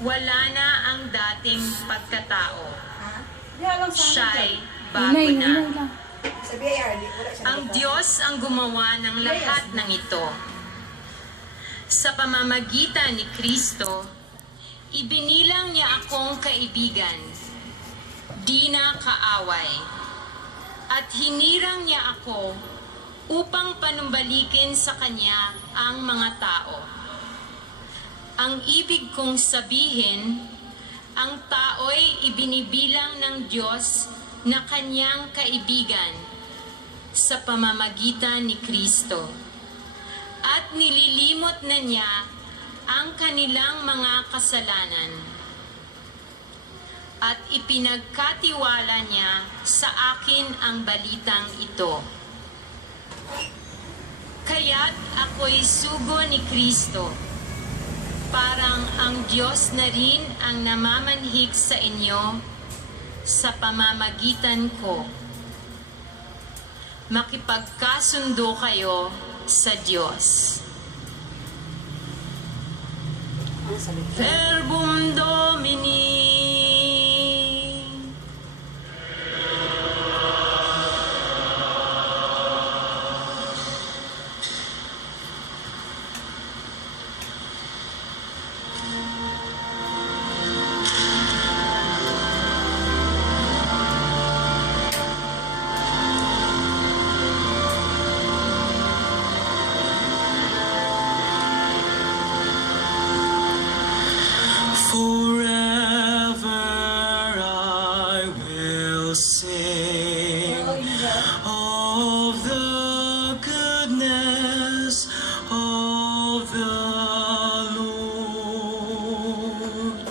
Wala na ang dating pagkatao. Diyan lang sa Siya'y bago na. Sabi ay Arlie, wala siya. Ang Diyos ang gumawa ng lahat ng ito. Sa pamamagitan ni Kristo, ibinilang niya akong kaibigan, di na kaaway, at hinirang niya ako upang panumbalikin sa Kanya ang mga tao. Ang ibig kong sabihin, ang tao'y ibinibilang ng Diyos na Kanyang kaibigan sa pamamagitan ni Kristo. At nililimot na niya ang kanilang mga kasalanan. At ipinagkatiwala niya sa akin ang balitang ito. Kaya't ako'y sugo ni Kristo. Parang ang Diyos na rin ang namamanhik sa inyo sa pamamagitan ko. Makipagkasundo kayo sa Diyos. Verbum Domini. Forever I will sing of the goodness of the Lord.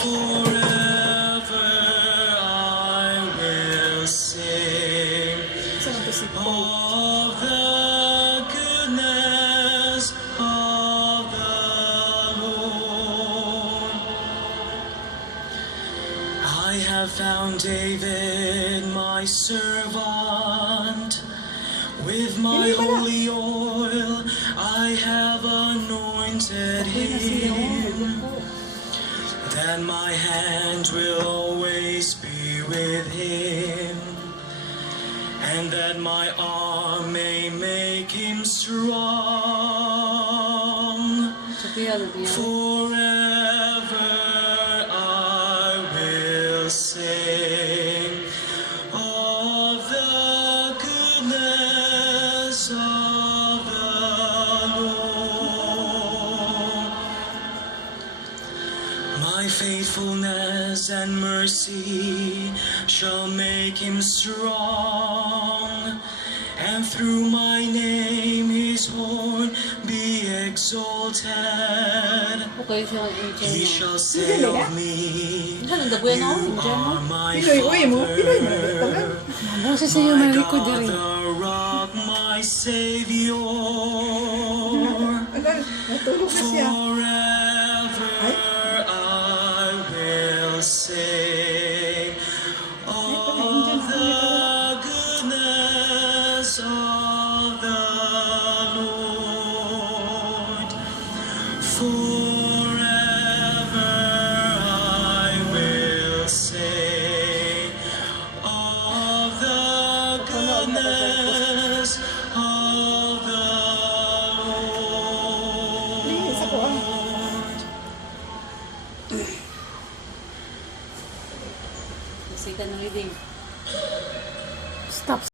Forever I will sing of the goodness of the I have found David, my servant, with my holy oil I have anointed him, that my hand will always be with him, and that my arm may make him strong. Forever sing of the goodness of the Lord. My faithfulness and mercy shall make him strong, and through my name his horn be exalted. He shall say of me, you are my Father, my God, the rock, my Savior. Forever I will sing of the goodness of the Lord. Forever I will sing of the goodness of the Lord. Stop.